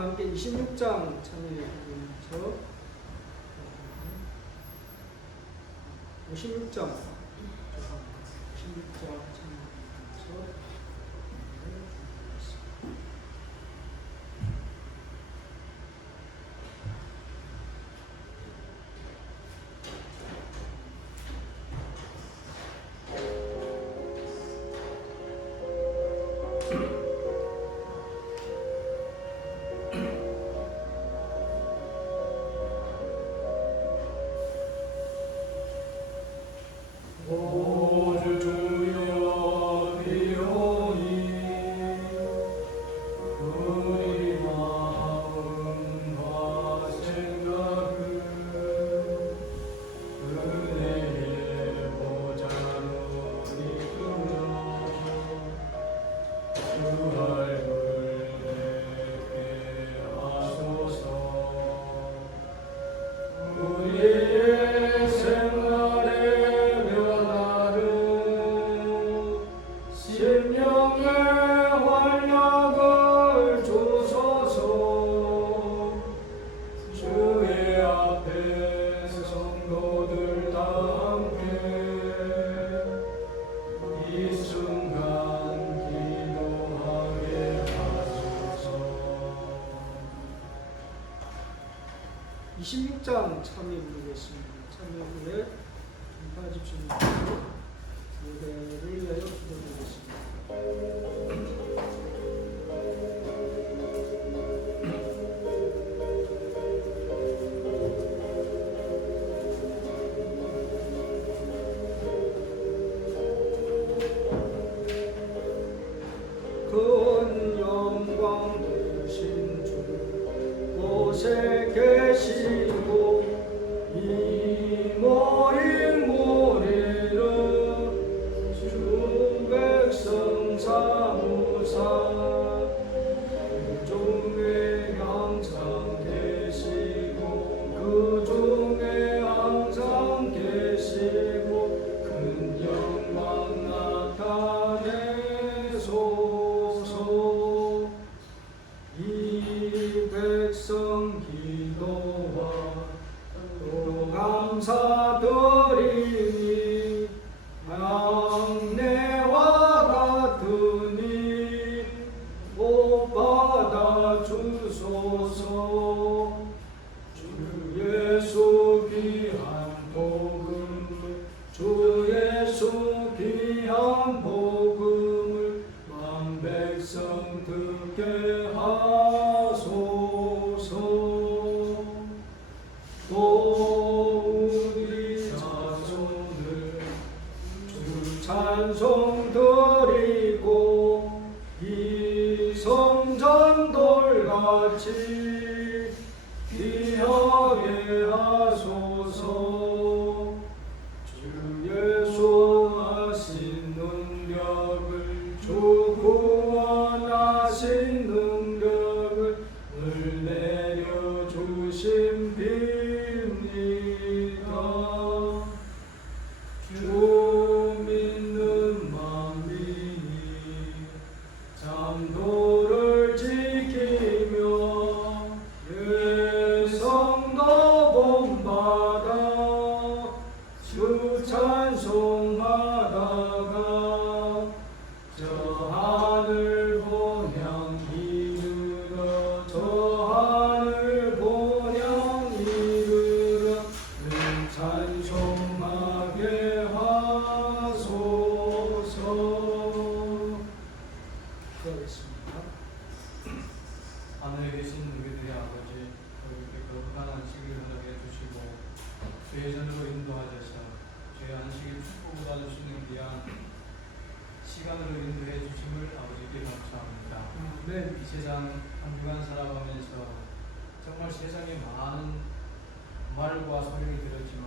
다 함께 26장 참여해주면서 56장 참여해주면서 참여 부르겠습니다. 참여 후에 인파 집사님 무대를 위하여 기도드리겠습니다. 큰 영광 되신 주 곳에 계시고 이 모인 모리를 주 백성 사무사 그 중에 항상 계시고 그 중에 항상 계시고 큰 영광 나타내소서. 이 백성 기도와 또 감사드리니 양내와 같으니 복 받아주소서. 주 예수 귀한 복음을 주 예수 귀한 복음을 만 백성 듣게 하소서. 또 우리 자손을 주 찬송 드리고 이 성전 돌같이 귀하게 하소서. 주 예수 하신 능력을 주 구원하신 능력을 늘 내려주신 빕니다. 주 믿는 만민이 잠도를 지키며 예성도 본받아 주 찬송하다가 저 하늘 본향 이르러 저 하늘 본향 이르러 늘 찬송하게 하소서. 그렇습니다. 하늘에 계신 우리들의 아버지, 우리에게 거룩한 안식을 허락해 주시고 죄의 전으로 인도하셔서 죄의 안식의 축복을 받을 수 있는 귀한 시간으로 인도해 주심을 아버지께 감사합니다. 네. 이 세상 한 주간 살아가면서 정말 세상에 많은 말과 소리를 들었지만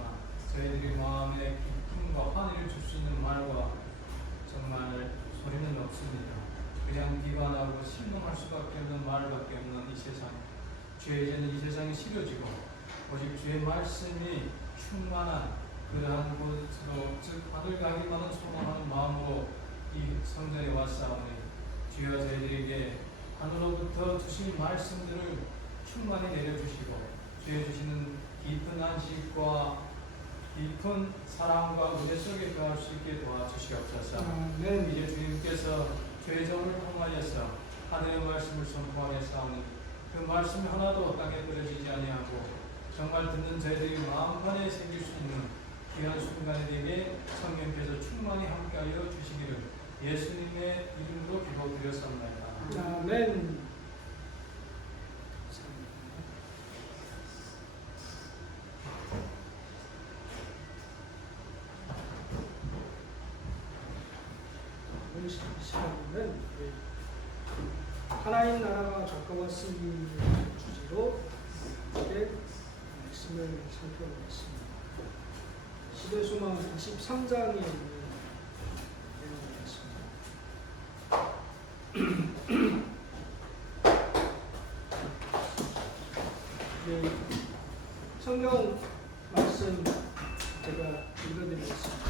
저희들이 마음에 기쁨과 환희를 줄 수 있는 말과 정말 소리는 없습니다. 그냥 비관하고 실망할 수밖에 없는 말밖에 없는 이 세상, 죄의 죄는 이 세상에 실어지고 오직 주의 말씀이 충만한 그러한 곳으로, 즉 하늘 가기만을 소망하는 마음으로 이 성전에 왔사오니 주여 저희들에게 하늘로부터 주신 말씀들을 충만히 내려주시고 주의 주시는 깊은 안식과 깊은 사랑과 은혜 속에 거할 수 있게 도와주시옵소서. 이제 주님께서 주의 종을 통하여서 하늘의 말씀을 선포하여 싸우니 그 말씀 하나도 땅에 떨어지지 아니하고 정말 듣는 저희들이 마음판에 새길 수 있는 귀한 순간이 되게 성령께서 충만히 함께하여 주시기를 예수님의 이름으로 기도드렸습니다. 아멘. 오늘 시간에는 하나님 나라가 가까웠음을 주제로 이렇게 말씀을 살펴보겠습니다. 시대소망 23장에 있는 내용이었습니다. 네, 성경 말씀 제가 읽어드리겠습니다.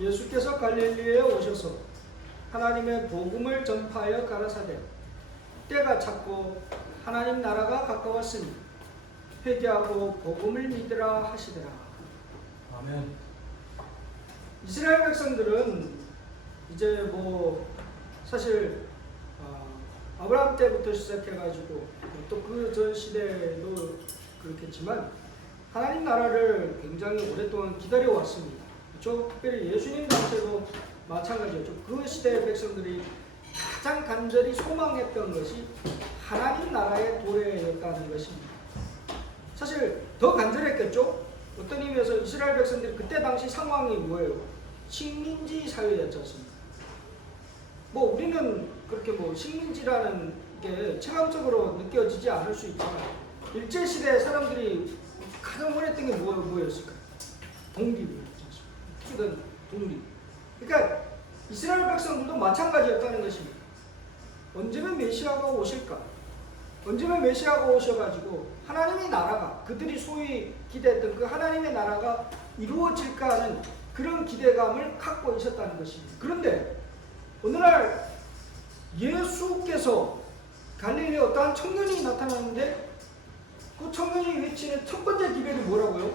예수께서 갈릴리에 오셔서 하나님의 복음을 전파하여 가라사대 때가 찼고 하나님 나라가 가까웠으니 회개하고 복음을 믿으라 하시더라. 아멘. 이스라엘 백성들은 이제 뭐 사실 아브라함 때부터 시작해가지고 또 그 전 시대도 그렇겠지만 하나님 나라를 굉장히 오랫동안 기다려왔습니다. 그렇죠? 특별히 예수님 당시에도 마찬가지였죠. 그 시대의 백성들이 가장 간절히 소망했던 것이 하나님 나라의 도래였다는 것입니다. 사실 더 간절했겠죠? 어떤 의미에서 이스라엘 백성들이 그때 당시 상황이 뭐예요? 식민지 사회였지 않습니까? 뭐 우리는 그렇게 뭐 식민지라는 게 체감적으로 느껴지지 않을 수 있지만 일제시대 사람들이 가장 원했던 게 뭐였을까요? 독립이었지 않습니까? 어떻게든 독립. 그러니까 이스라엘 백성들도 마찬가지였다는 것입니다. 언제면 메시아가 오실까? 언제면 메시아가 오셔가지고 하나님의 나라가 그들이 소위 기대했던 그 하나님의 나라가 이루어질까 하는 그런 기대감을 갖고 있었다는 것입니다. 그런데 오늘날 예수께서 갈릴리에 어떠한 청년이 나타나는데 그 청년이 외치는 첫 번째 기별이 뭐라고요?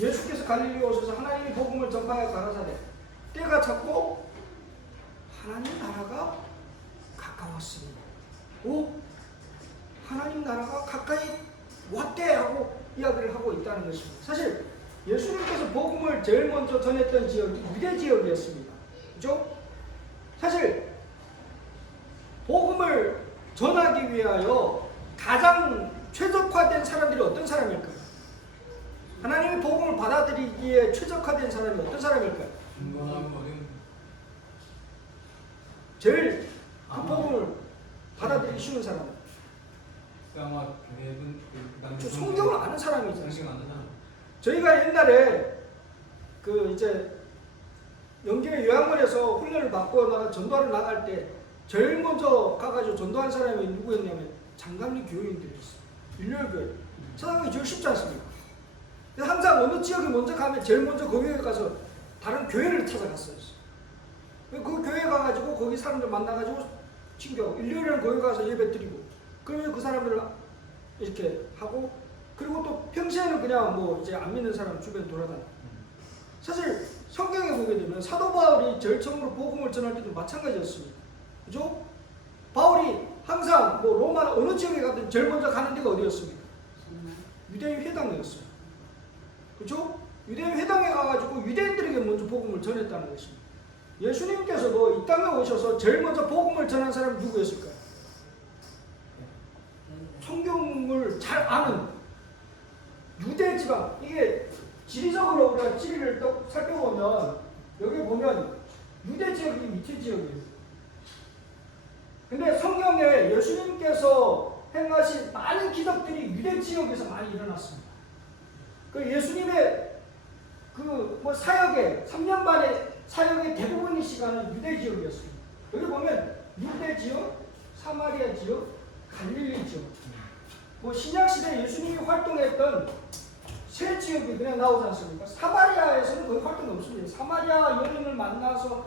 예수께서 갈릴리에 오셔서 하나님의 복음을 전파하여 가라사대 때가 찼고 하나님 나라가 가까웠습니다. 오? 하나님 나라가 가까이 왔대 하고 이야기를 하고 있다는 것입니다. 사실 예수님께서 복음을 제일 먼저 전했던 지역이 유대 지역이었습니다. 그죠? 사실 복음을 전하기 위하여 가장 최적화된 사람들이 어떤 사람일까요? 하나님의 복음을 받아들이기에 최적화된 사람이 어떤 사람일까요? 제일 그 복음을 받아들이기 쉬운 사람. 성경을 아는 사람이잖아요. 저희가 옛날에 그 이제 영계 요양원에서 훈련을 받고 나가 전도하러 나갈 때 제일 먼저 가가지고 전도한 사람이 누구였냐면 장감리 교인들이었어요. 일요일교회. 찾아가기 제일 쉽지 않습니까? 그래서 항상 어느 지역에 먼저 가면 제일 먼저 거기에 가서 다른 교회를 찾아갔어요. 그 교회 가가지고 거기 사람들 만나가지고 친교 일요일에는 거기 가서 예배 드리고 그러면 그 사람들을 이렇게 하고 그리고 또 평소에는 그냥 뭐 이제 안 믿는 사람 주변 돌아다니고. 사실 성경에 보게 되면 사도 바울이 제일 처음으로 복음을 전할 때도 마찬가지였습니다. 그죠? 바울이 항상 뭐 로마 어느 지역에 가든 제일 먼저 가는 데가 어디였습니까? 유대인 회당이었어요. 그죠? 유대인 회당에 가가지고 유대인들에게 먼저 복음을 전했다는 것입니다. 예수님께서도 이 땅에 오셔서 제일 먼저 복음을 전한 사람이 누구였을까요? 성경을 잘 아는 유대 지방. 이게 지리적으로 우리가 지리를 또 살펴보면 여기 보면 유대 지역이 밑에 지역이에요. 근데 성경에 예수님께서 행하신 많은 기적들이 유대 지역에서 많이 일어났습니다. 그 예수님의 그 뭐 사역의 3년 반의 사역의 대부분의 시간은 유대 지역이었습니다. 여기 보면 유대 지역, 사마리아 지역, 갈릴리 지역. 뭐 신약 시대 예수님이 활동했던 세 지역이 그냥 나오지 않습니까? 사마리아에서는 거의 활동이 없습니다. 사마리아 여인을 만나서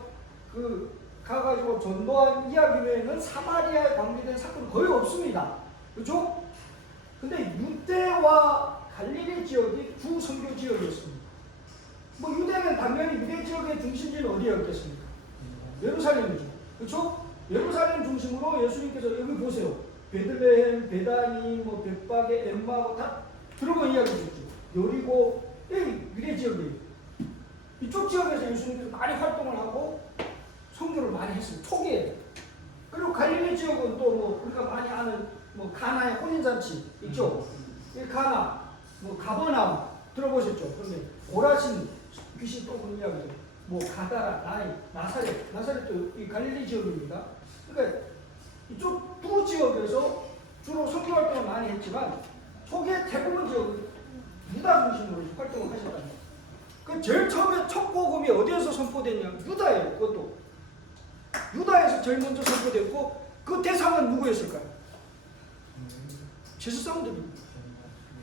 그 가가지고 전도한 이야기 외에는 사마리아에 관계된 사건은 거의 없습니다. 그렇죠? 근데 유대와 갈릴리 지역이 주 선교 지역이었습니다. 뭐 유대는 당연히 유대 지역의 중심지는 어디였겠습니까? 예루살렘이죠. 그렇죠? 예루살렘 중심으로 예수님께서 여기 보세요. 베들레헴, 베다니, 뭐 벳바게, 엠마 다 들어본 이야기 줬죠. 여리고 유대 지역이에요. 이쪽 지역에서 예수님께서 많이 활동을 하고 선교를 많이 했어요. 초기에. 그리고 갈릴리 지역은 또 뭐 우리가 많이 아는 뭐 가나의 혼인잔치 있죠. 이 가나, 뭐 가버나움 들어보셨죠? 그런데 고라신 귀신 뽑은 이야기죠. 뭐 가다라, 나사렛도 이 갈릴리 지역입니다. 그러니까 이쪽 두 지역에서 주로 선교 활동을 많이 했지만 초기에 대부분 지역은 유다 중심으로 활동을 하셨다는 거예요. 그 제일 처음에 첫 복음이 어디에서 선포됐냐? 유다예요. 그것도 유다에서 제일 먼저 선포됐고 그 대상은 누구였을까요? 제사장들입니다.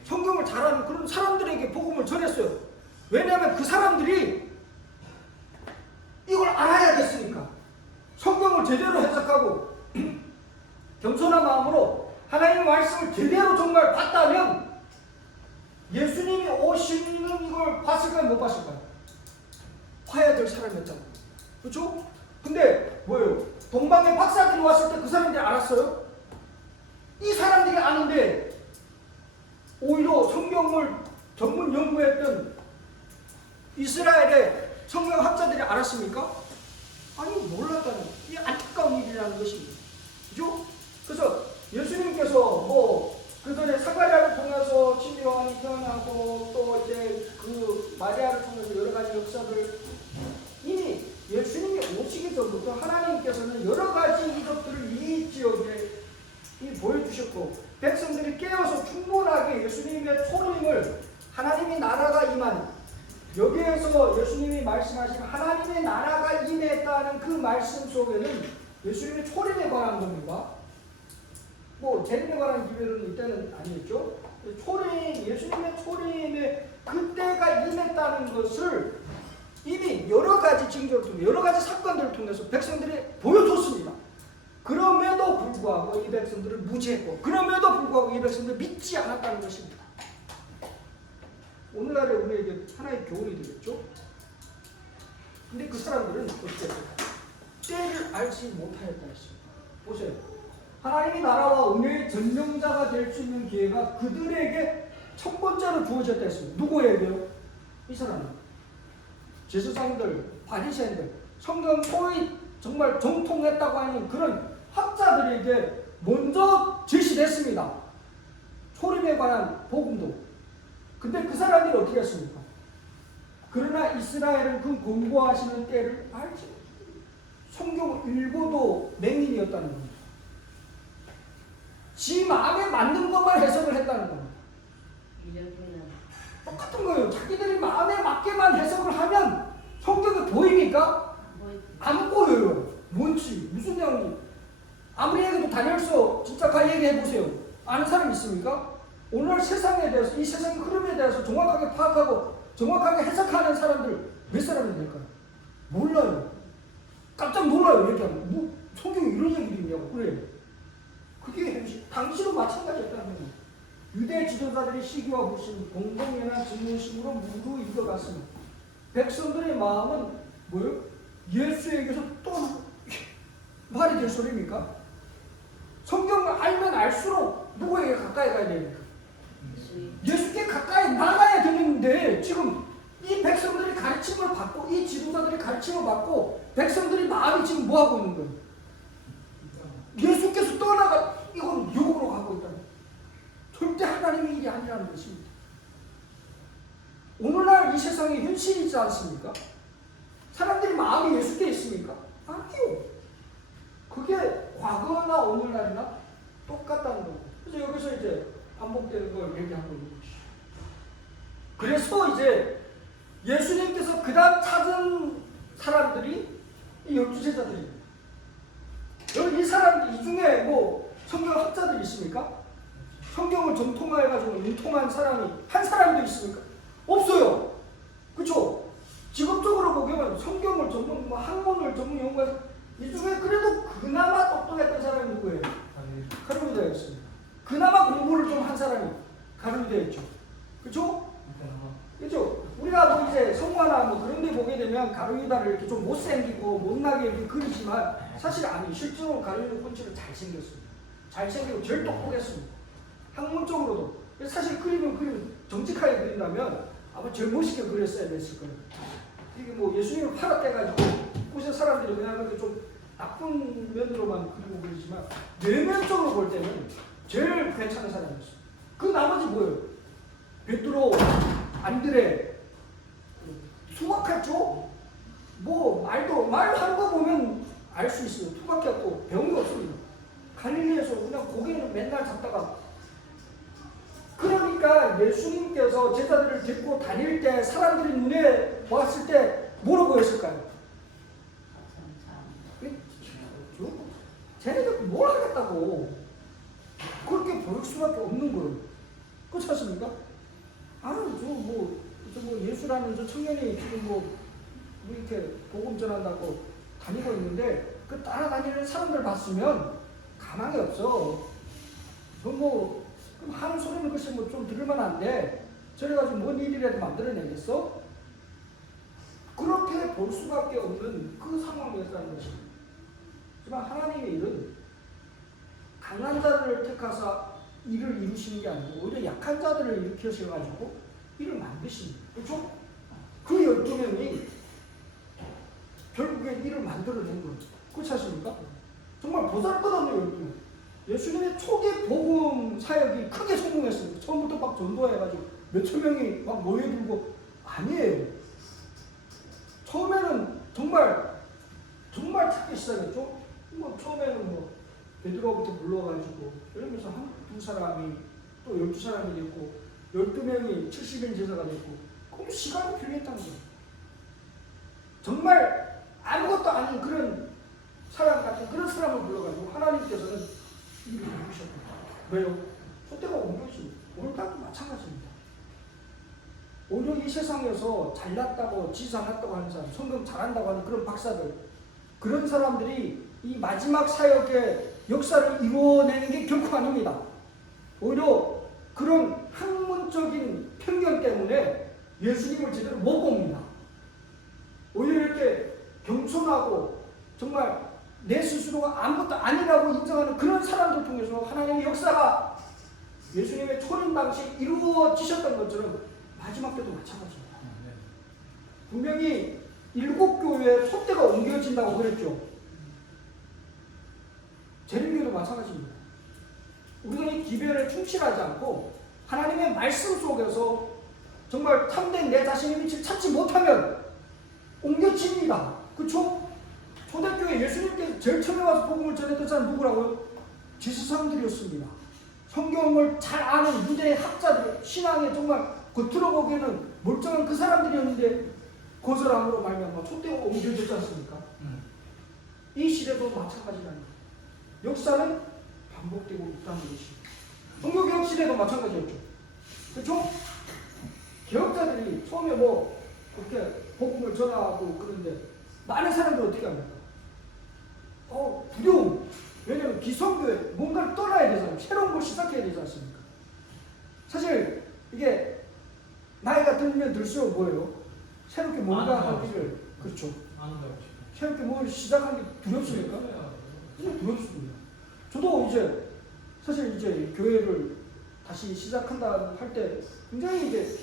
성경을 잘 아는 그런 사람들에게 복음을 전했어요. 왜냐하면 그 사람들이 이걸 알아야겠으니까. 성경을 제대로 해석하고 겸손한 마음으로 하나님의 말씀을 제대로 정말 봤다면 예수님이 오시는 이걸 봤을까요? 못 봤을까요? 봐야 될 사람이었잖아요. 그렇죠? 근데 뭐예요? 동방에 박사들이 왔을 때 그 사람들이 알았어요? 이 사람들이 아는데 오히려 성경을 전문 연구했던 이스라엘의 성경학자들이 알았습니까? 아니 몰랐다는 이 안타까운 일이라는 것입니다. 그죠? 그래서 예수님께서 뭐 그전에 사가랴를 통해서 신비요한이 태어나고 또 이제 그 마리아를 통해서 여러 가지 역사를 이미 예수님이 오시기 전부터 하나님께서는 여러 가지 이것들을 이 지역에 보여주셨고 백성들이 깨어서 충분하게 예수님의 초림을 하나님의 나라가 임하는 여기에서 예수님이 말씀하신 하나님의 나라가 임했다는 그 말씀 속에는 예수님의 초림에 관한 겁니다. 뭐 재림에 관한 기별은 이때는 아니었죠. 예수님의 초림에 그때가 임했다는 것을 이미 여러 가지 징조를 통해 여러 가지 사건들을 통해서 백성들이 보여줬습니다. 그럼에도 불구하고 이 백성들을 무시했고 그럼에도 불구하고 이 백성들을 믿지 않았다는 것입니다. 오늘날에 우리에게 하나의 교훈이 되겠죠. 근데 그 사람들은 어쨌든 때를 알지 못하였다 했습니다. 보세요. 하나님의 나라와 은혜의 전명자가 될 수 있는 기회가 그들에게 첫 번째로 주어졌다 했습니다. 누구에게요? 이 사람들. 제사장들, 바리새인들, 성경 소위 정말 정통했다고 하는 그런 학자들에게 먼저 제시됐습니다. 초림에 관한 복음도. 근데 그 사람들이 어떻게 했습니까? 그러나 이스라엘은 그 공고하시는 때를 알지 못합니다. 성경을 읽어도 맹인이었다는 겁니다. 지 마음에 맞는 것만 해석을 했다는 겁니다. 똑같은 거예요. 자기들이 마음에 맞게만 해석을 하면 성경이 보입니까? 안 보여요. 뭔지 무슨 내용이 아무리 얘기해도 다니엘서 진짜 가 얘기해보세요. 아는 사람 있습니까? 오늘 세상에 대해서 이 세상의 흐름에 대해서 정확하게 파악하고 정확하게 해석하는 사람들 몇 사람이 될까요? 몰라요. 깜짝 놀라요. 얘기하면 뭐 성경에 이런 얘기도 있냐고. 그래. 그게 당시도 마찬가지였다는 겁니다. 유대 지도자들이 시기와 불신, 공공연한 증문식으로 모두 읽어갔습니다. 백성들의 마음은 뭐예요? 예수에게서 또 말이 될 소리입니까? 성경을 알면 알수록 누구에게 가까이 가야 됩니까? 예수께 가까이 나가야 되는데 지금 이 백성들이 가르침을 받고 이 지도자들이 가르침을 받고 백성들이 마음이 지금 뭐하고 있는 거예요? 예수께서 떠나가 이건 욕으로 가고 있다. 절대 하나님의 일이 아니라는 것입니다. 오늘날 이 세상에 현실이 있지 않습니까? 사람들이 마음이 예수께 있습니까? 아니요. 그게 과거나 오늘날이나 똑같다는 거고. 그래서 여기서 이제 반복되는 걸 얘기하고 있는 것이죠. 그래서 이제 예수님께서 그 다음 찾은 사람들이 이 12제자들입니다. 여기 이 사람들, 이 중에 뭐 성경 학자들이 있습니까? 성경을 정통화해가지고 윤통한 사람이 한 사람도 있습니까? 없어요. 그렇죠? 직업적으로 보면 성경을 전문, 뭐 학문을 전문 연구해서 이 중에 그래도 그나마 똑똑했던 사람이 누구예요? 아니, 가룟유다였습니다. 그나마 공부를 좀 한 사람이 가룟유다였죠. 그렇죠? 그렇죠? 우리가 뭐 이제 성화나 뭐 그런 데 보게 되면 가룟유다를 이렇게 좀 못생기고 못나게 이렇게 그리지만 사실 아니, 실제로 가룟유다 본질은 잘생겼습니다. 잘생기고 제일 똑똑했습니다. 학문적으로도. 사실 그림을 정직하게 그린다면 아마 제일 멋있게 그렸어야 됐을 거예요. 이게 뭐 예수님을 팔아떼가지고 그곳의 사람들이 그냥 좀 나쁜 면으로만 그리고 그러지만 내면적으로 볼 때는 제일 괜찮은 사람이었어요. 그 나머지 뭐예요? 베드로, 안드레, 수박했죠? 뭐 말하는 거 보면 알 수 있어요. 투박했고 배운 게 없습니다. 갈릴리에서 그냥 고기를 맨날 잡다가, 그러니까 예수님께서 제자들을 데리고 다닐 때 사람들이 눈에 보았을 때 뭐로 보였을까요? 쟤네들 뭘 하겠다고 그렇게 보일 수밖에 없는 거예요. 그렇지 않습니까? 저 예수라는 저 청년이 지금 뭐 이렇게 복음 전한다고 다니고 있는데 그 따라다니는 사람들 봤으면 가망이 없어. 뭐 하는 소리는 글쎄 뭐 좀 들을만한데 저래가지고 뭔 일이라도 만들어내겠어? 그렇게 볼 수밖에 없는 그 상황이었다는 것입니다. 하지만 하나님의 일은 강한 자들을 택하사 일을 이루시는 게 아니고 오히려 약한 자들을 일으키셔가지고 일을 만드십니다. 그렇죠? 그 12명이 결국에 일을 만들어낸 거예요. 그렇지 않습니까? 정말 보잘것없는 12명. 예수님의 초기 복음 사역이 크게 성공했습니다. 처음부터 막 전도해가지고 몇천 명이 막 모여들고 아니에요. 처음에는 정말 찾기 시작했죠. 뭐 처음에는 베드로부터 불러가지고 이러면서 두 사람이 또 12사람이 됐고 12명이 70인 제자가 됐고 그럼 시간이 필요했다는 거예요. 정말 아무것도 아닌 그런 사람 같은 그런 사람을 불러가지고 하나님께서는 일을 이루셨다. 왜요? 그때가 온 것이 오늘도 마찬가지입니다. 오히려 이 세상에서 잘났다고 지상했다고 하는 사람, 성경 잘한다고 하는 그런 박사들, 그런 사람들이 이 마지막 사역의 역사를 이루어내는 게 결코 아닙니다. 오히려 그런 학문적인 편견 때문에 예수님을 제대로 못 봅니다. 오히려 이렇게 겸손하고 정말 내 스스로가 아무것도 아니라고 인정하는 그런 사람들 통해서 하나님의 역사가 예수님의 초림 당시 이루어지셨던 것처럼 마지막 때도 마찬가지입니다. 분명히 7교회에 촛대가 옮겨진다고 그랬죠. 재림교도 마찬가지입니다. 우리가 이 기별에 충실하지 않고 하나님의 말씀 속에서 정말 참된 내 자신의 빛을 찾지 못하면 옮겨집니다. 그렇죠? 초대교회 예수님께서 제일 처음에 와서 복음을 전했던 사람 누구라고요? 지수사람들이었습니다. 성경을 잘 아는 유대의 학자들, 신앙에 정말 겉으로 보기에는 멀쩡한 그 사람들이었는데 거절함으로 말미암아 촛대가 옮겨졌지 않습니까? 이 시대도 마찬가지라는 거예요. 역사는 반복되고 있다는 것입니다. 종교개혁 시대도 마찬가지였죠. 그렇죠? 개혁자들이 처음에 그렇게 복음을 전하고 그런데 많은 사람들이 어떻게 합니까? 두려움. 왜냐하면 기성교회 뭔가를 떠나야 되잖아요. 새로운 걸 시작해야 되지 않습니까? 사실 이게 나이가 들면 들수록 뭐예요? 새롭게 뭔가 하기를, 그렇죠. 새롭게 뭘 시작하는 게 두렵습니까? 두렵습니다. 저도 이제 사실 이제 교회를 다시 시작한다 할 때 굉장히 이제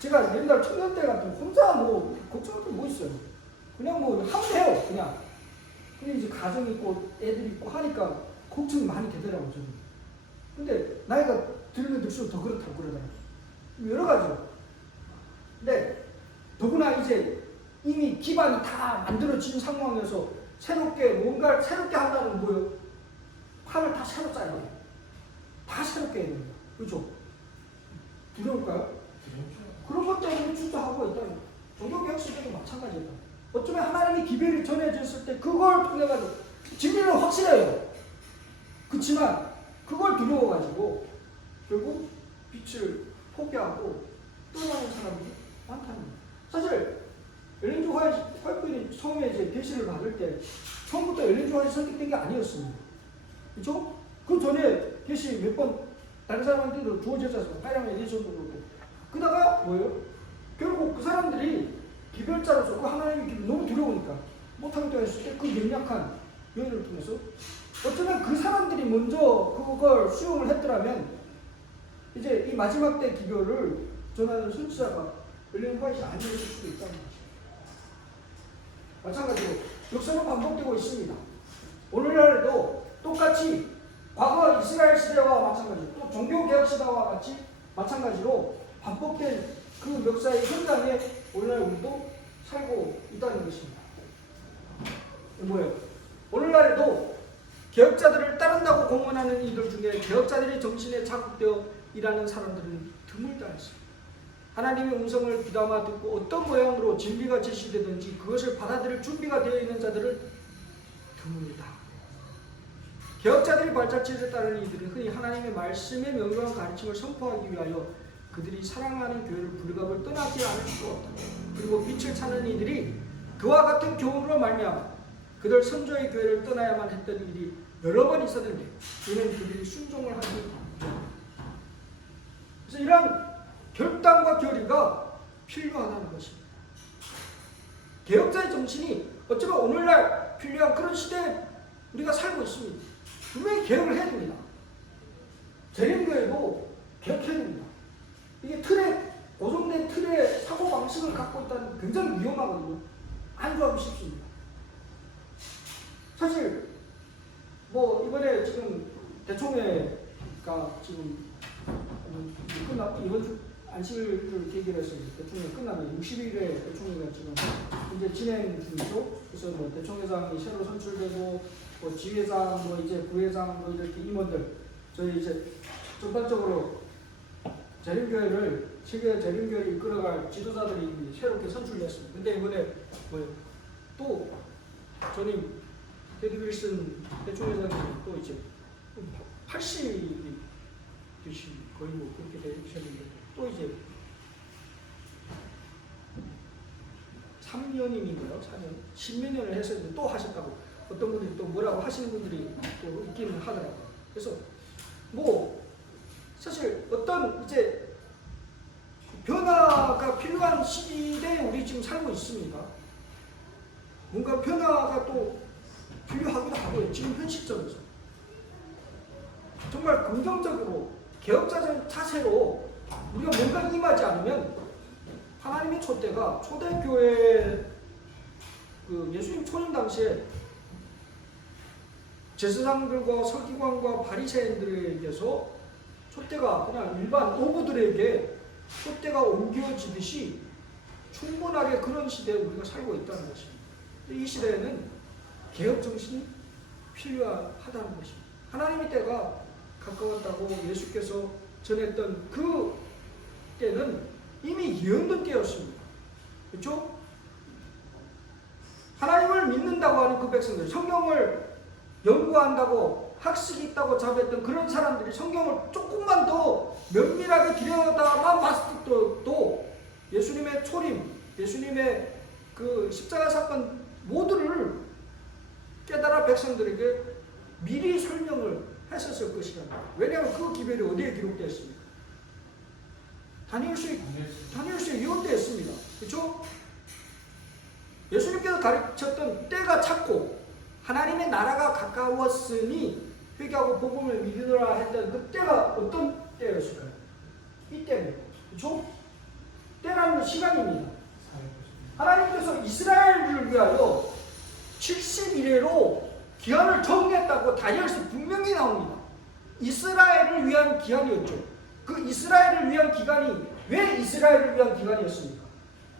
제가 옛날 청년 때 같은 혼자 걱정할 게 뭐 있어요. 그냥 하면 돼요. 그냥. 근데 이제 가정 있고 애들 있고 하니까 걱정이 많이 되더라고요. 저는. 근데 나이가 들면 들수록 더 그렇다고 그러더라고요. 여러 가지로. 근데 더구나 이제 이미 기반이 다 만들어진 상황에서 뭔가 새롭게 한다는 뭐예요? 판을 다 새로 짜야 돼요. 다 새롭게 해야 됩니다. 그렇죠? 두려울까요? 그런 것 때문에 주저하고 있다는 거예요. 종교개혁 시대도 마찬가지다. 어쩌면 하나님이 기별이 전해졌을 때 그걸 통해가지고 진리는 확실해요. 그렇지만 그걸 두려워가지고 결국 빛을 포기하고 떠나는 사람이 많다는 거예요. 사실 엘렌 주 화이트는 처음에 이제 계시를 받을 때 처음부터 엘렌 주 화이트 선택된 게 아니었습니다. 그렇죠? 그 전에 계시 몇 번 다른 사람한테도 주어졌지 않습니까? 파이랑 에디션도 그렇고. 그러다가 뭐예요? 결국 그 사람들이 기별자로서 그 하나님의 길을 너무 두려우니까 못하겠다 했을 때 그 명약한 여인을 통해서 어쩌면 그 사람들이 먼저 그걸 수용을 했더라면 이제 이 마지막 때 기별을 전하는 선지자가 엘렌 화이트가 아니었을 수도 있다는 거죠. 마찬가지로 역사는 반복되고 있습니다. 오늘날에도 똑같이 과거 이스라엘 시대와 마찬가지로 또 종교개혁 시대와 같이 마찬가지로 반복된 그 역사의 현장에 오늘날 우리도 살고 있다는 것입니다. 뭐예요? 오늘날에도 개혁자들을 따른다고 공언하는 이들 중에 개혁자들의 정신에 자극되어 일하는 사람들은 드물다 했습니다. 하나님의 음성을 귀담아 듣고 어떤 모양으로 진리가 제시되든지 그것을 받아들일 준비가 되어 있는 자들은 드물다. 개혁자들이 발자취를 따르는 이들은 흔히 하나님의 말씀의 명료한 가르침을 선포하기 위하여 그들이 사랑하는 교회를 불갑을 떠나지 않을 수가 없다. 그리고 빛을 찾는 이들이 그와 같은 교훈으로 말미암아 그들 선조의 교회를 떠나야만 했던 일이 여러 번 있었는데 이는 그들이 순종을 하지 않았다. 그래서 이런 결단과 결의가 필요하다는 것입니다. 개혁자의 정신이 어쩌면 오늘날 필요한 그런 시대에 우리가 살고 있습니다. 분명히 개혁을 해야 됩니다. 재림교회도 개혁해야 됩니다. 이게 고정된 틀의 사고방식을 갖고 있다는 굉장히 위험하거든요. 안 좋아하기 쉽습니다. 사실 이번에 지금 대총회가 지금 이번 주 안식일을 계기로 해서 대총회 끝나면 60일에 대총회가 지금 이제 진행 중이죠. 그래서 대총회장이 새로 선출되고 지회장, 이제 부회장, 이렇게 임원들 저희 이제 전반적으로 재림교회를 세계 재림교회를 이끌어갈 지도자들이 새롭게 선출됐습니다. 근데 이번에 또 전임 테디 윌슨 대총회장이 또 이제 80이 되신 거의 그렇게 되셨는데 또 이제 3년인가요? 4년? 10몇 년을 했었는데 또 하셨다고 어떤 분들이 또 뭐라고 하시는 분들이 또 있기는 하더라고요. 그래서 사실 어떤 이제 변화가 필요한 시대에 우리 지금 살고 있습니다. 뭔가 변화가 또 필요하기도 하고요. 지금 현 시점에서 정말 긍정적으로 개혁자적 자세로 우리가 뭔가 임하지 않으면 하나님의 초대교회 예수님 초림 당시에 제사장들과 서기관과 바리새인들에게서 촛대가 그냥 일반 어부들에게 촛대가 옮겨지듯이 충분하게 그런 시대에 우리가 살고 있다는 것입니다. 이 시대에는 개혁 정신이 필요하다는 것입니다. 하나님의 때가 가까웠다고 예수께서 전했던 그 때는 이미 예언된 때였습니다. 그렇죠? 하나님을 믿는다고 하는 그 백성들, 성경을 연구한다고 학식이 있다고 자부했던 그런 사람들이 성경을 조금만 더 면밀하게 들여다만 봤을 때도 예수님의 초림, 예수님의 그 십자가 사건 모두를 깨달아 백성들에게 미리 설명을 했었을 것이다. 왜냐하면 그 기별이 어디에 기록되어 있습니까? 다니엘서에 예언되어 있습니다. 그렇죠? 예수님께서 가르쳤던 때가 찼고 하나님의 나라가 가까웠으니 회개하고 복음을 믿으라 했던 그 때가 어떤 때였을까요? 이 때입니다. 그렇죠? 때라는 시간입니다. 하나님께서 이스라엘을 위하여 70일에로 기한을 정했다고 다니엘서 분명히 나옵니다. 이스라엘을 위한 기한이었죠. 그 이스라엘을 위한 기간이 왜 이스라엘을 위한 기간이었습니까?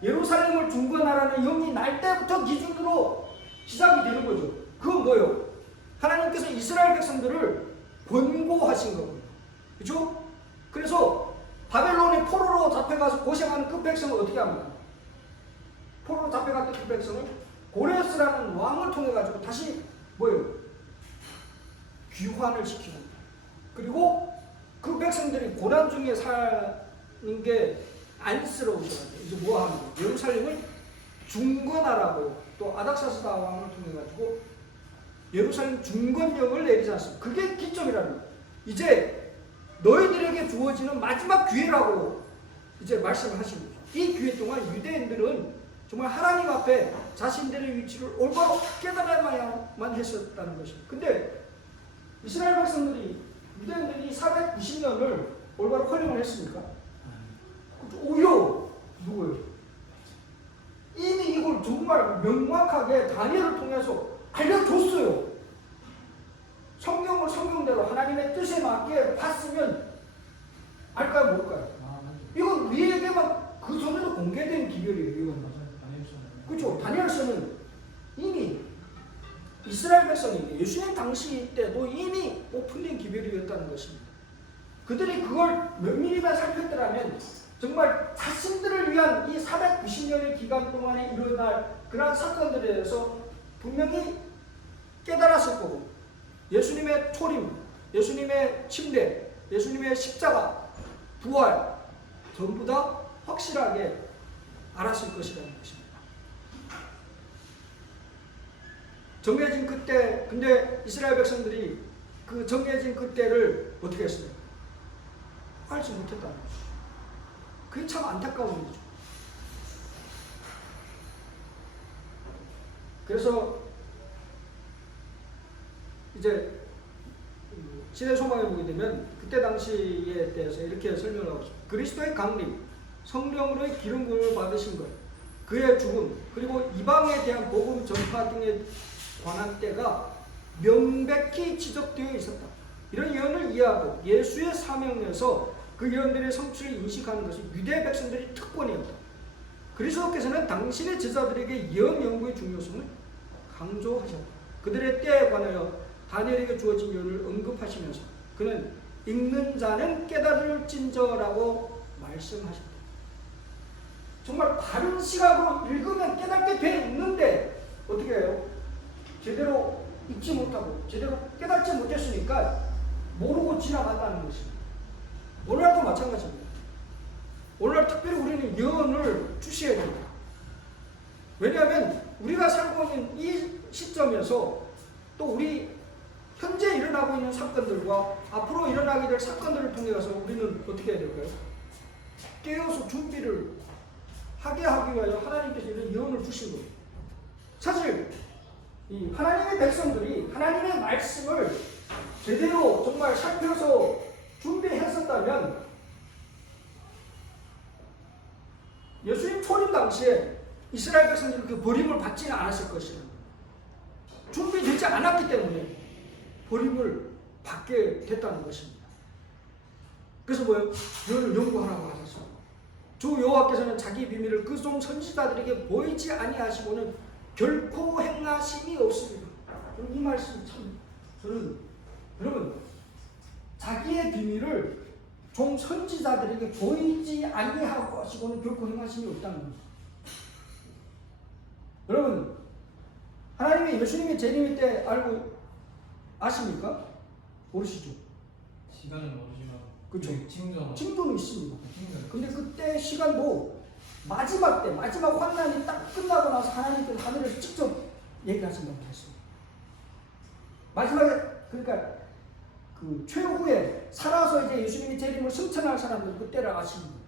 예루살렘을 중건하라는 영이 날 때부터 기준으로 시작이 되는 거죠. 그건 뭐예요? 하나님께서 이스라엘 백성들을 권고하신 겁니다. 그렇죠? 그래서 바벨론의 포로로 잡혀가서 고생하는 그 백성을 어떻게 합니까? 포로로 잡혀갔던 그 백성을 고레스라는 왕을 통해 가지고 다시 뭐예요? 귀환을 시키고 그리고 그 백성들이 고난 중에 사는 게 안쓰러우셔가지고 이제 뭐 하는 거예요? 예루살렘을 중건하라고 또 아닥사스다 왕을 통해 가지고 예루살렘 중건령을 내리지 않습니까? 그게 기점이라는 거예요. 이제 너희들에게 주어지는 마지막 기회라고 이제 말씀을 하신 거죠. 이 기회 동안 유대인들은 정말 하나님 앞에 자신들의 위치를 올바로 깨달아야만 했었다는 것입니다. 근데 이스라엘 백성들이 유대인들이 490년을 올바로 헌령을 했습니까? 오히려 누구예요? 이미 이걸 정말 명확하게 다니엘을 통해서 알려줬어요. 성경을 성경대로 하나님의 뜻에 맞게 봤으면 알까요? 뭘까요? 이건 우리에게만 그 전에도 공개된 기별이에요. 이건. 그렇죠. 다니엘서는 이미 이스라엘 백성이 예수님 당시 때도 이미 오픈된 기별이었다는 것입니다. 그들이 그걸 면밀히만 살폈더라면 정말 자신들을 위한 이 490년의 기간 동안에 일어날 그러한 사건들에 대해서 분명히 깨달았을 거고 예수님의 초림, 예수님의 침례, 예수님의 십자가, 부활 전부 다 확실하게 알았을 것이라는 것입니다. 정해진 그때, 근데 이스라엘 백성들이 그 정해진 그때를 어떻게 했어요? 알지 못했다는 거죠. 그게 참 안타까운 일이죠. 그래서 이제 신의 소망에 보게 되면 그때 당시에 대해서 이렇게 설명을 하고 있습니다. 그리스도의 강림, 성령으로의 기름 부음을 받으신 것, 그의 죽음, 그리고 이방에 대한 복음 전파 등에 관한 때가 명백히 지적되어 있었다. 이런 예언을 이해하고 예수의 사명에서 그 예언들의 성취를 인식하는 것이 유대 백성들의 특권이었다. 그리스도께서는 당신의 제자들에게 예언 연구의 중요성을 강조하셨다. 그들의 때에 관하여 다니엘에게 주어진 예언을 언급하시면서 그는 읽는 자는 깨달을진저라고 말씀하셨다. 정말 다른 시각으로 읽으면 깨닫게 돼 있는데 어떻게 해요? 제대로 읽지 못하고 제대로 깨닫지 못했으니까 모르고 지나간다는 것입니다. 오늘날도 마찬가지입니다. 오늘날 특별히 우리는 예언을 주셔야 됩니다. 왜냐하면 우리가 살고 있는 이 시점에서 또 우리 현재 일어나고 있는 사건들과 앞으로 일어나게 될 사건들을 통해서 우리는 어떻게 해야 될까요? 깨어서 준비를 하게 하기 위하여 하나님께서 이런 예언을 주신 거예요. 사실 이 하나님의 백성들이 하나님의 말씀을 제대로 정말 살펴서 준비했었다면 예수님 초림 당시에 이스라엘 백성들이 그 버림을 받지는 않았을 것이다. 준비되지 않았기 때문에 버림을 받게 됐다는 것입니다. 그래서 뭐예요? 예언을 연구하라고 하셨어요. 주 여호와께서는 자기 비밀을 그 종 선지자들에게 보이지 아니하시고는 결코 행하심이 없습니다. 이 말씀 참 저는 여러분 자기의 비밀을 종 선지자들에게 보이지 아니하고 하시고는 결코 행하심이 없다는 겁니다. 여러분 하나님이 예수님의 재림일 때 알고 아십니까? 모르시죠? 시간은 모르지만 그렇죠. 징조는 있습니다. 근데 그때 시간도 마지막 때 마지막 환난이 딱 끝나고 나서 하나님께서 하늘에서 직접 얘기하신다고 했어요. 마지막에 그러니까 그 최후에 살아서 이제 예수님이 재림을 승천할 사람들 그때를 아시는 거예요.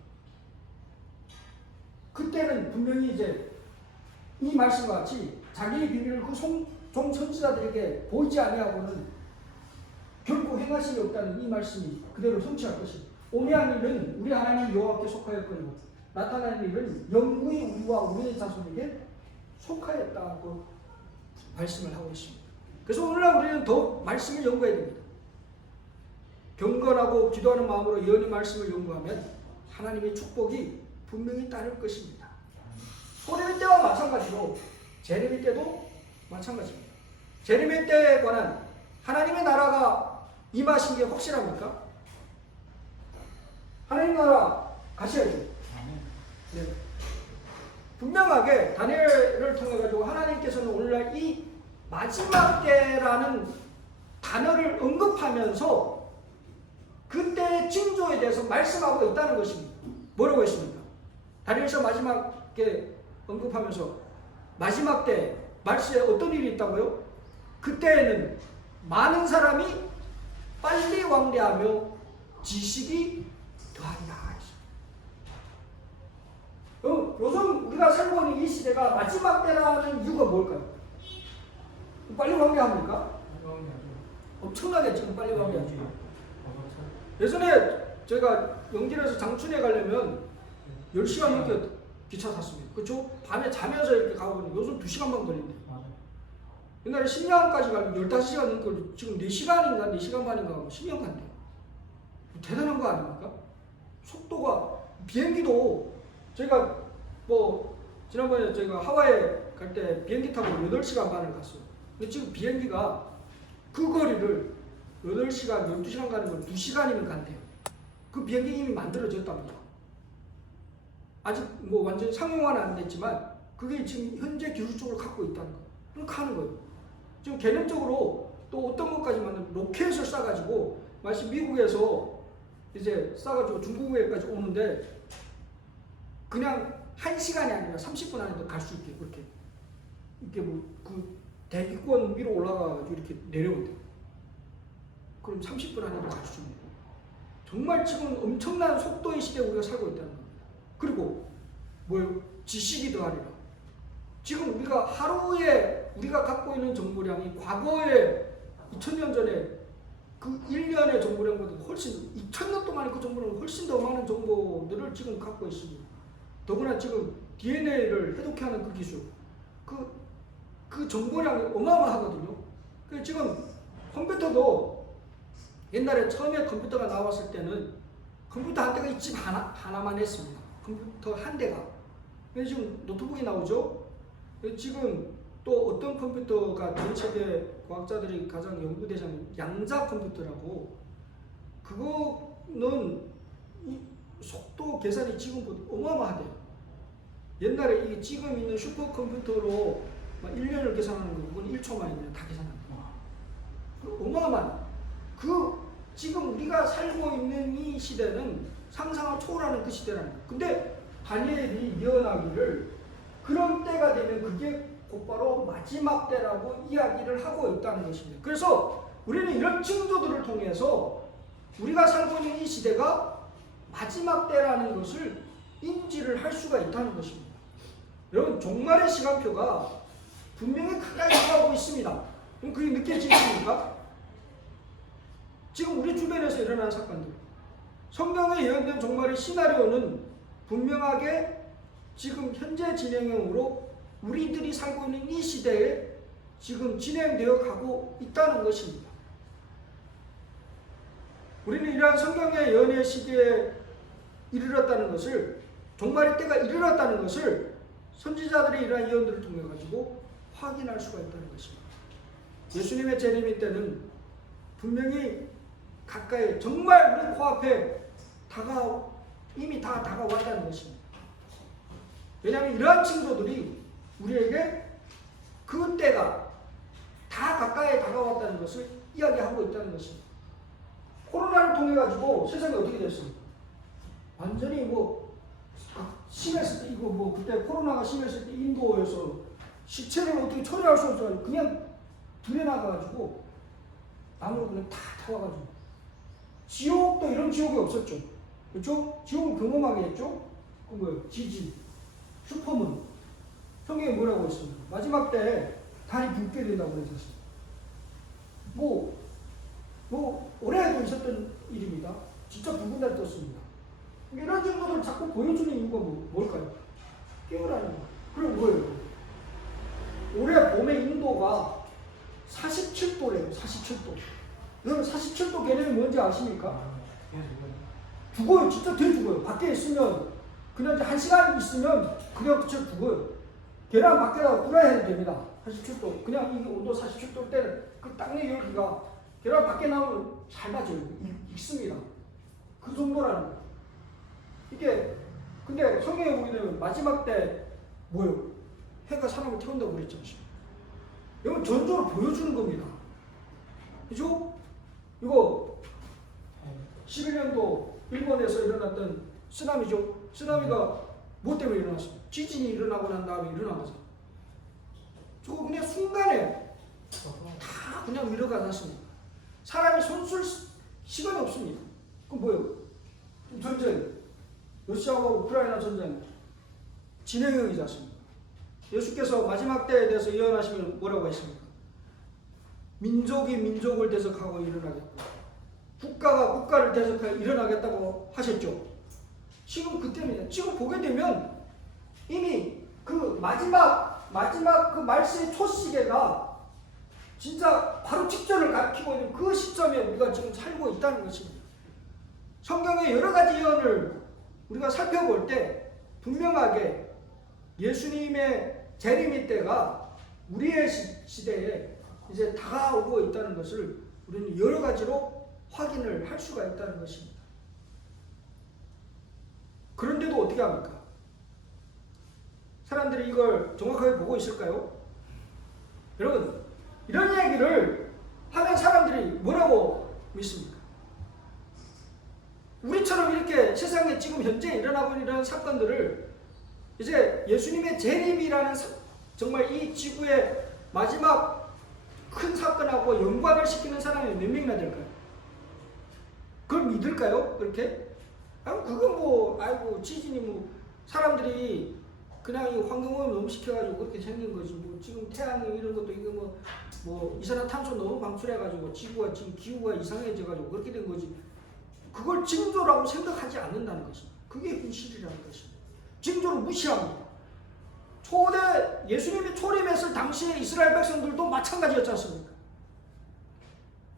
그때는 분명히 이제 이 말씀과 같이 자기의 비밀을 그 종 선지자들에게 보이지 아니하고는 결코 행하심이 없다는 이 말씀이 그대로 성취할 것입니다. 오매한 일은 우리 하나님 여호와께 속하였거니와 나타나는 일은 영구히 우리와 우리의 자손에게 속하였다고 말씀을 하고 있습니다. 그래서 오늘날 우리는 더욱 말씀을 연구해야 됩니다. 경건하고 기도하는 마음으로 예언의 말씀을 연구하면 하나님의 축복이 분명히 따를 것입니다. 소림의 때와 마찬가지로 재림의 때도 마찬가지입니다. 재림의 때에 관한 하나님의 나라가 임하신 게 확실합니까? 하나님 나라 가셔야죠. 네. 분명하게 다니엘을 통해 가지고 하나님께서는 오늘날 이 마지막 때라는 단어를 언급하면서 그때의 징조에 대해서 말씀하고 있다는 것입니다. 뭐라고 했습니까? 다니엘서 마지막에 언급하면서 마지막 때 말세에 어떤 일이 있다고요? 그때에는 많은 사람이 빨리 왕래하며 지식이 더하리라. 요즘 우리가 살고 있는 이 시대가 마지막 때라는 이유가 뭘까요? 빨리 왕래합니까? 엄청나게 지금 빨리 왕래하죠. 예전에 제가 영진에서 장춘에 가려면 10시간 넘게 기차 탔습니다. 그렇죠? 밤에 자면서 이렇게 가거든요. 요즘 2시간만 걸린대요. 옛날에 신양까지 가면 15시간 넘게 지금 4시간인가 4시간 반인가 하고 신양 간대요. 대단한 거 아닙니까? 속도가 비행기도 저희가 뭐 지난번에 저희가 하와이에 갈 때 비행기 타고 8시간 반을 갔어요. 근데 지금 비행기가 그 거리를 8시간, 12시간 가는 걸 2시간이면 간대요. 그 비행기 이미 만들어졌답니다. 아직 뭐 완전히 상용화는 안 됐지만 그게 지금 현재 기술적으로 갖고 있다는 거. 그렇게 하는 거예요. 지금 개념적으로 또 어떤 것까지만 로켓을 쏴가지고 마치 미국에서 이제 쏴가지고 중국에까지 오는데 그냥 1시간이 아니라 30분 안에 갈 수 있게 그렇게 이렇게 뭐 그 대기권 위로 올라가가지고 이렇게 내려온대요. 그럼 30분 안에도 갈 수 있는 거예요. 정말 지금 엄청난 속도의 시대에 우리가 살고 있다는 거예요. 그리고 뭐요? 지식이 더하리라. 지금 우리가 하루에 우리가 갖고 있는 정보량이 과거에 2000년 전에 그 1년의 정보량보다 훨씬 2000년 동안의 그 정보량보다 훨씬 더 많은 정보들을 지금 갖고 있습니다. 더구나 지금 DNA를 해독해 하는 그 기술 그 정보량이 어마어마하거든요. 그래서 지금 컴퓨터도 옛날에 처음에 컴퓨터가 나왔을 때는 컴퓨터 한 대가 이 집 하나만 했습니다. 컴퓨터 한 대가. 근데 지금 노트북이 나오죠. 지금 또 어떤 컴퓨터가 전 세계 과학자들이 가장 연구대상 양자 컴퓨터라고 그거는 이 속도 계산이 지금보다 어마어마하대요. 옛날에 이게 지금 있는 슈퍼컴퓨터로 1년을 계산하는 거 그건 1초 만에 그냥 다 계산합니다. 어마어마한 지금 우리가 살고 있는 이 시대는 상상을 초월하는 그 시대라는 거예요. 근데 다니엘이 예언하기를 그런 때가 되면 그게 곧바로 마지막 때라고 이야기를 하고 있다는 것입니다. 그래서 우리는 이런 징조들을 통해서 우리가 살고 있는 이 시대가 마지막 때라는 것을 인지를 할 수가 있다는 것입니다. 여러분 종말의 시간표가 분명히 가까이 다가오고 있습니다. 그럼 그게 느껴지십니까? 지금 우리 주변에서 일어나는 사건들 성경에 예언된 종말의 시나리오는 분명하게 지금 현재 진행형으로 우리들이 살고 있는 이 시대에 지금 진행되어 가고 있다는 것입니다. 우리는 이러한 성경의 예언의 시기에 이르렀다는 것을 종말의 때가 이르렀다는 것을 선지자들의 이러한 예언들을 통해 가지고 확인할 수가 있다는 것입니다. 예수님의 재림의 때는 분명히 가까이 정말 우리 코앞에 이미 다 다가왔다는 것입니다. 왜냐하면 이러한 징조들이 우리에게 그 때가 다 가까이 다가왔다는 것을 이야기하고 있다는 것입니다. 코로나를 통해 가지고 세상이 어떻게 됐습니까? 완전히 심했을 때 그때 코로나가 심했을 때 인도에서 시체를 어떻게 처리할 수 없어가지고 그냥 들여 나가가지고 나무를 그냥 다 타와가지고 지옥도 이런 지옥이 없었죠. 그렇죠? 지옥을 경험하게 했죠. 그 뭐예요? 지진, 슈퍼문. 성경에 뭐라고 했습니까? 마지막 때 달이 붉게 된다고 그랬었습니다. 올해에도 있었던 일입니다. 진짜 붉은 달이 떴습니다. 이런 정도를 자꾸 보여주는 이유가 뭘까요? 깨우라는 거. 그리고 뭐예요? 올해 봄에 인도가 47도래요. 47도. 여러분 47도 개념이 뭔지 아십니까? 죽어요. 진짜 돼 죽어요. 밖에 있으면 그냥 1시간 있으면 그냥 진짜 죽어요. 계란 밖에다 굴어야 해도 됩니다. 47도. 그냥 이게 온도 47도일 때는 그 땅의 열기가 계란 밖에 나오면 잘 맞아요. 익습니다. 그 정도라는 거예요. 이게 근데 성경에 보게 되면 마지막 때 뭐예요? 해가 사람을 태운다고 그랬죠. 이건 전조로 보여주는 겁니다. 그죠? 이거 11년도 일본에서 일어났던 쓰나미죠. 쓰나미가 뭐 때문에 일어났어요? 지진이 일어나고 난 다음에 일어난 거죠. 순간에 다 그냥 밀어가놨습니다. 사람이 손쓸 시간이 없습니다. 그럼 뭐예요? 전쟁, 러시아와 우크라이나 전쟁 진행형이지 않습니까? 예수께서 마지막 때에 대해서 예언하시면 뭐라고 했습니까? 민족이 민족을 대적하고 일어나겠고 국가가 국가를 대적하여 일어나겠다고 하셨죠. 지금 그때입니다. 지금 보게 되면 이미 그 마지막 그 말세의 초시계가 진짜 바로 직전을 가리키고 있는 그 시점에 우리가 지금 살고 있다는 것입니다. 성경의 여러 가지 예언을 우리가 살펴볼 때 분명하게 예수님의 재림의 때가 우리의 시대에 이제 다가오고 있다는 것을 우리는 여러 가지로 확인을 할 수가 있다는 것입니다. 그런데도 어떻게 합니까? 사람들이 이걸 정확하게 보고 있을까요? 여러분, 이런 얘기를 하면 사람들이 뭐라고 믿습니까? 우리처럼 이렇게 세상에 지금 현재 일어나고 있는 이런 사건들을 이제 예수님의 재림이라는 정말 이 지구의 마지막 큰 사건하고 연관을 시키는 사람이 몇 명이나 될까요? 그걸 믿을까요? 그렇게? 그건 뭐, 아이고, 지진이 뭐, 사람들이 그냥 이 환경오염 너무 시켜가지고 그렇게 생긴 거지. 뭐, 지금 태양이 이런 것도 이거 뭐, 이산화탄소 너무 방출해가지고 지구가 지금 기후가 이상해져가지고 그렇게 된 거지. 그걸 징조라고 생각하지 않는다는 것입니다. 그게 현실이라는 것입니다. 징조를 무시합니다. 예수님이 초림했을 당시에 이스라엘 백성들도 마찬가지였지 않습니까?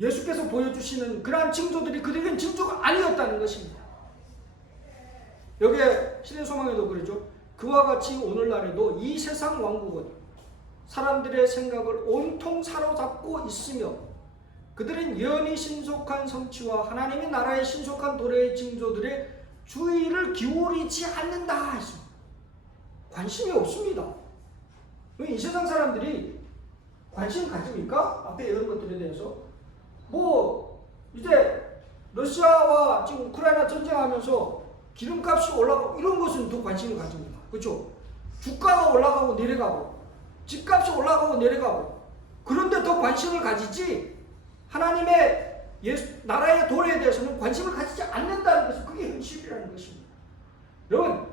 예수께서 보여주시는 그러한 징조들이 그들에겐 징조가 아니었다는 것입니다. 여기에 신의 소망에도 그러죠. 그와 같이 오늘날에도 이 세상 왕국은 사람들의 생각을 온통 사로잡고 있으며 그들은 예언이 신속한 성취와 하나님의 나라의 신속한 도래의 징조들의 주의를 기울이지 않는다 했습니다. 관심이 없습니다. 이 세상 사람들이 관심 가집니까? 앞에 이런 것들에 대해서 뭐 이제 러시아와 지금 우크라이나 전쟁하면서 기름값이 올라가고 이런 것은 더 관심을 가집니다. 그렇죠? 주가가 올라가고 내려가고 집값이 올라가고 내려가고 그런데 더 관심을 가지지 하나님의 나라의 도래에 대해서는 관심을 가지지 않는다는 것은 그게 현실이라는 것입니다. 여러분,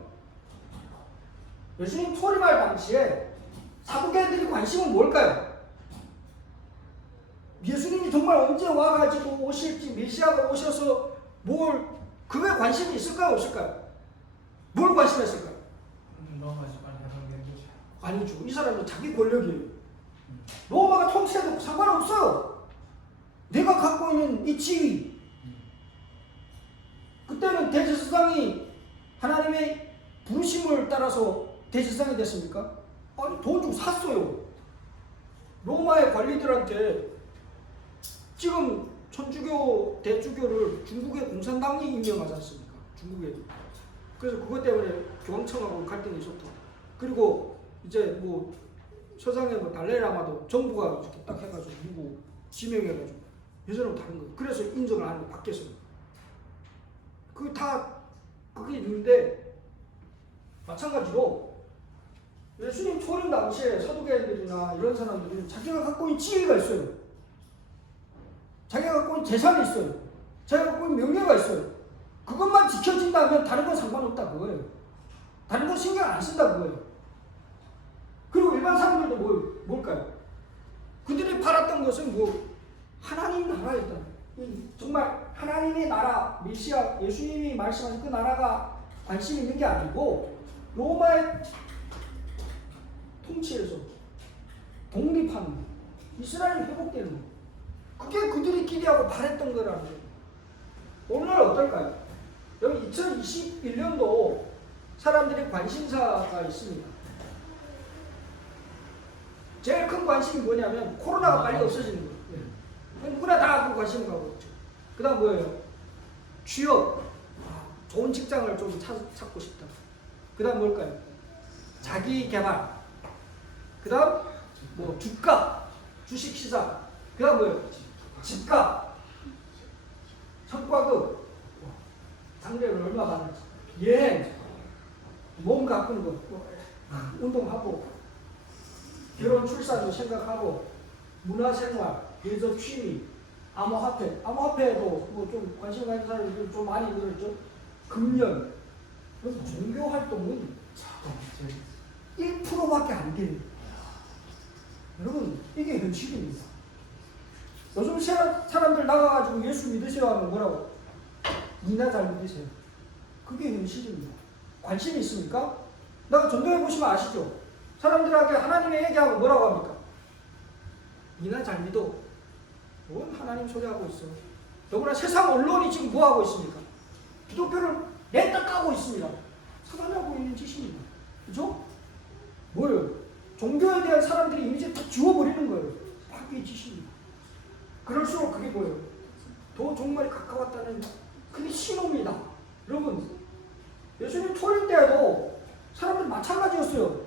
예수님 초림할 당시에 사두개인들이 관심은 뭘까요? 예수님이 정말 언제 와가지고 오실지, 메시아가 오셔서 그거에 관심이 있을까요? 없을까요? 뭘 관심했을까요? 아니죠. 이 사람은 자기 권력이에요. 로마가 통치해도 상관없어요. 내가 갖고 있는 이 지위. 그때는 대제사장이 하나님의 부르심을 따라서 대제사장이 됐습니까? 아니, 돈 주고 샀어요. 로마의 관리들한테 지금 천주교, 대주교를 중국의 공산당이 임명하지 않습니까? 중국에. 그래서 그것 때문에 교황청하고 갈등이 있었다. 그리고 이제 뭐 서장의 뭐 달라이라마도 정부가 이렇게 딱 해가지고 누구 지명해가지고 예전하고 다른 거예요. 그래서 인정을 안 하고 바뀌었어요. 그게 있는데 마찬가지로 예수님 초림 당시에 사두개인들이나 이런 사람들은 자기가 갖고 있는 지위가 있어요. 자기가 갖고 있는 재산이 있어요. 자기가 갖고 있는 명예가 있어요. 그것만 지켜진다면 다른 건 상관없다 그거예요. 다른 건 신경 안 쓴다 그거예요. 그리고 일반 사람들도 뭘까요? 그들이 바랐던 것은 하나님 나라였다. 정말 하나님의 나라, 메시아, 예수님이 말씀하신 그 나라가 관심 있는 게 아니고 로마의 통치에서 독립하는 거, 이스라엘이 회복되는 거. 그게 그들이 기대하고 바랬던 거라는 거예요. 오늘날 어떨까요? 여기 2021년도 사람들이 관심사가 있습니다. 제일 큰 관심이 뭐냐면 코로나가 빨리 없어지는 거예요. 누구나 다 그 관심 가고 있죠. 그 다음 뭐예요? 취업. 좋은 직장을 좀 찾고 싶다. 그 다음 뭘까요? 자기 개발. 그 다음 주가, 주식 시장. 그 다음 뭐예요? 집값, 성과급, 상대를 얼마 받는지, 여행, 몸 가꾸는 거, 운동하고. 결혼 출산도 생각하고 문화생활, 예술 취미, 암호화폐도 뭐 좀 관심 가진 사람들이 좀 많이 늘었죠. 금연, 그래서 종교 활동은 1%밖에 안 돼요. 여러분, 이게 현실입니다. 요즘 사람들 나가가지고 예수 믿으세요 하면 뭐라고? 니나 잘 믿으세요. 그게 현실입니다. 관심이 있습니까? 나가 전도해 보시면 아시죠? 사람들에게 하나님의 얘기하고 뭐라고 합니까? 니나 잘 믿어. 뭔 하나님 소리 하고 있어. 더구나 세상 언론이 지금 뭐 하고 있습니까? 기독교를 냈다 까고 있습니다. 사단하고 있는 짓입니다. 그죠? 뭐예요? 종교에 대한 사람들이 이미지 다 지워버리는 거예요. 파괴의 짓입니다. 그럴수록 그게 뭐예요? 더 종말이 가까웠다는 그게 신호입니다. 여러분, 예수님 초림 때에도 사람들 마찬가지였어요.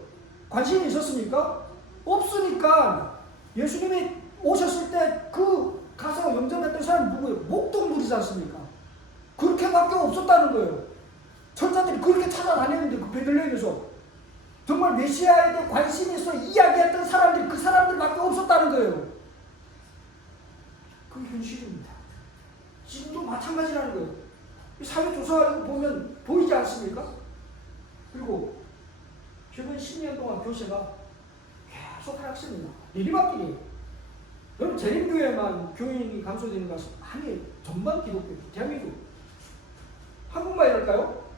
관심이 있었습니까? 없으니까 예수님이 오셨을 때 그 가서 영접했던 사람이 누구예요? 목동물이지 않습니까? 그렇게밖에 없었다는 거예요. 천사들이 그렇게 찾아다녔는데 그 베들레헴에서 정말 메시아에 대해 관심이 있어 이야기했던 사람들이 그 사람들밖에 없었다는 거예요. 그게 현실입니다. 지금도 마찬가지라는 거예요. 사회조사 보면 보이지 않습니까? 그리고 최근 10년 동안 교세가 계속 하락습니다. 내리막길이에요. 여러분 재림교회만 교인이 감소되는 것은 아니에요. 전반 기독교, 대한민국. 한국만 이럴까요?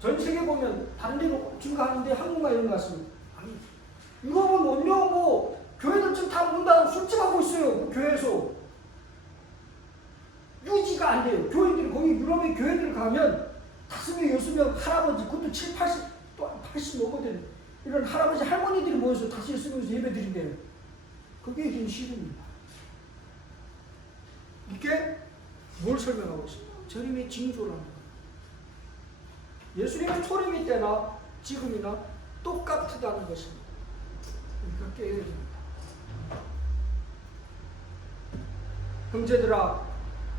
전 세계 보면 다른 데로 증가하는데 한국만 이런 것 같습니다. 아니, 유럽은 원료 뭐 교회들 지금 다 문닫아 술집하고 있어요. 그 교회에서. 유지가 안 돼요. 교인들이 거기 유럽의 교회들 가면 5명, 6명 할아버지, 그것도 7, 80, 80 넘거든. 이런 할아버지, 할머니들이 모여서 5, 6명에서 예배 드린대요. 그게 현실입니다. 이게 뭘 설명하고 있습니까? 재림의 징조라는 거예요. 예수님의 초림이 때나 지금이나 똑같다는 것입니다. 우리가 깨어야 됩니다. 형제들아,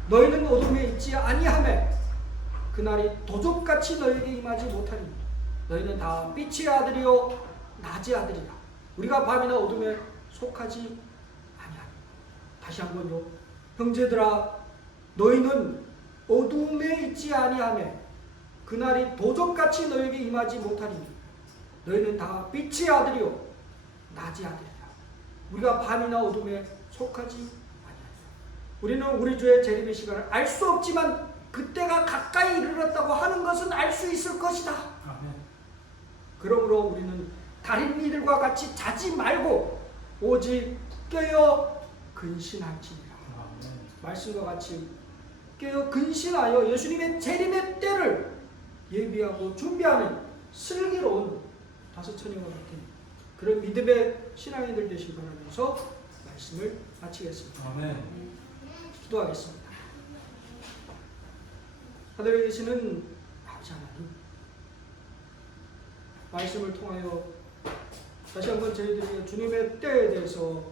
너희는 어둠에 있지 아니하매 그날이 도적같이 너희에게 임하지 못하니 너희는 다 빛의 아들이요 낮의 아들이라. 우리가 밤이나 어둠에 속하지 아니하니. 다시 한번요. 형제들아, 너희는 어둠에 있지 아니하매 그날이 도적같이 너희에게 임하지 못하니 너희는 다 빛의 아들이요 낮의 아들이라. 우리가 밤이나 어둠에 속하지 아니하니. 우리는 우리 주의 재림의 시간을 알 수 없지만 그때가 가까이 이르렀다고 하는 것은 알 수 있을 것이다. 아멘. 그러므로 우리는 다른 이들과 같이 자지 말고 오직 깨어 근신할지니라. 말씀과 같이 깨어 근신하여 예수님의 재림의 때를 예비하고 준비하는 슬기로운 다섯천여와 같은 그런 믿음의 신앙인들 되시기 바라면서 말씀을 마치겠습니다. 아멘. 기도하겠습니다. 하늘에 계시는 아버지 하나님, 말씀을 통하여 다시 한번 저희들이 주님의 때에 대해서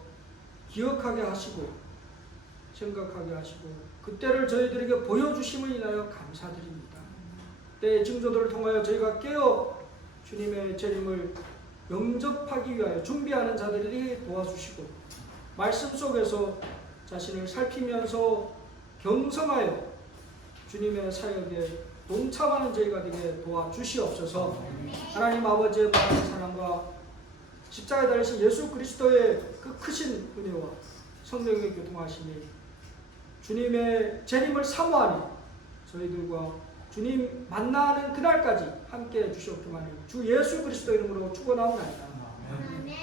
기억하게 하시고 생각하게 하시고 그때를 저희들에게 보여주심을 인하여 감사드립니다. 때의 징조들을 통하여 저희가 깨어 주님의 재림을 영접하기 위하여 준비하는 자들이 도와주시고 말씀 속에서 자신을 살피면서 경성하여 주님의 사역에 동참하는 저희가 되게 도와주시옵소서. 하나님 아버지의 무한한 사랑과 십자가에 달리신 예수 그리스도의 그 크신 은혜와 성령의 교통하심이 주님의 재림을 사모하니 저희들과 주님 만나는 그날까지 함께 해주시옵기만을 주 예수 그리스도 이름으로 축원하옵나이다. 아멘.